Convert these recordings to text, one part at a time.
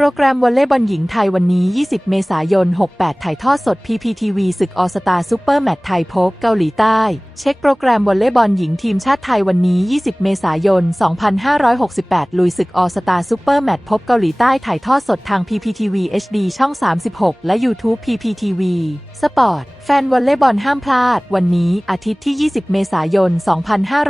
โปรแกรมวอลเลย์บอลหญิงไทยวันนี้ 20 เมษายน 68 ถ่ายทอดสด PPTV ศึกออสตาซูเปอร์แมตช์ไทยพบเกาหลีใต้ เช็คโปรแกรมวอลเลย์บอลหญิงทีมชาติไทยวันนี้ 20 เมษายน 2568 ลุยศึกออสตาซูเปอร์แมตช์พบเกาหลีใต้ถ่ายทอดสดทาง PPTV HD ช่อง 36 และ YouTube PPTV สปอร์ตแฟนวอลเลย์บอลห้ามพลาด วันนี้อาทิตย์ที่ 20 เมษายน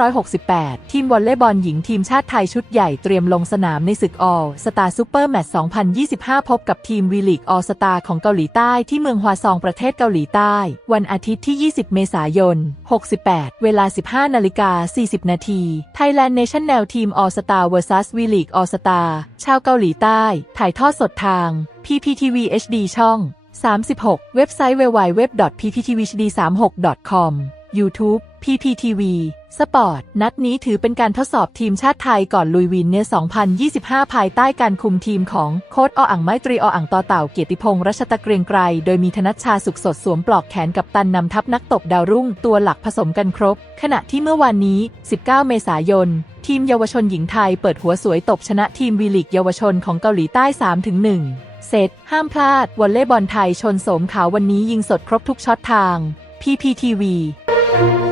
2568 ทีมวอลเลย์บอลหญิงทีมชาติไทยชุดใหญ่เตรียมลงสนามในศึกออสตาซูเปอร์แมตช์2025 พบกับทีมวีลีกออสตาของเกาหลีใต้ที่เมืองฮวาซองประเทศเกาหลีใต้ วันอาทิตย์ที่ 20 เมษายน 68 เวลา 15 นาฬิกา 40 นาที Thailand National Team All Star vs v l e a g u e All Star ชาวเกาหลีใต้ ถ่ายทอดสดทาง PPTV HD ช่อง 36 เว็บไซต์ www.pptvhd36.com YouTube PPTV สปอร์ต นัดนี้ถือเป็นการทดสอบทีมชาติไทยก่อนลุยวินเนอร์2025 ภายใต้การคุมทีมของโค้ดออ่างไมตรีออ่างต่อเต่าเกียรติพงษ์รัชตะเกรียงไกร โดยมีธนัชชาสุขสดสวมปลอกแขนกับตันนำทัพนักตบดาวรุ่งตัวหลักผสมกันครบ ขณะที่เมื่อวานนี้ 19 เมษายน ทีมเยาวชนหญิงไทยเปิดหัวสวยตบชนะทีมวีลิกเยาวชนของเกาหลีใต้ 3-1 เซตห้ามพลาดวอลเลย์บอลไทยชนโสมขาววันนี้ยิงสดครบทุกช็อตทาง PPTV Thank you.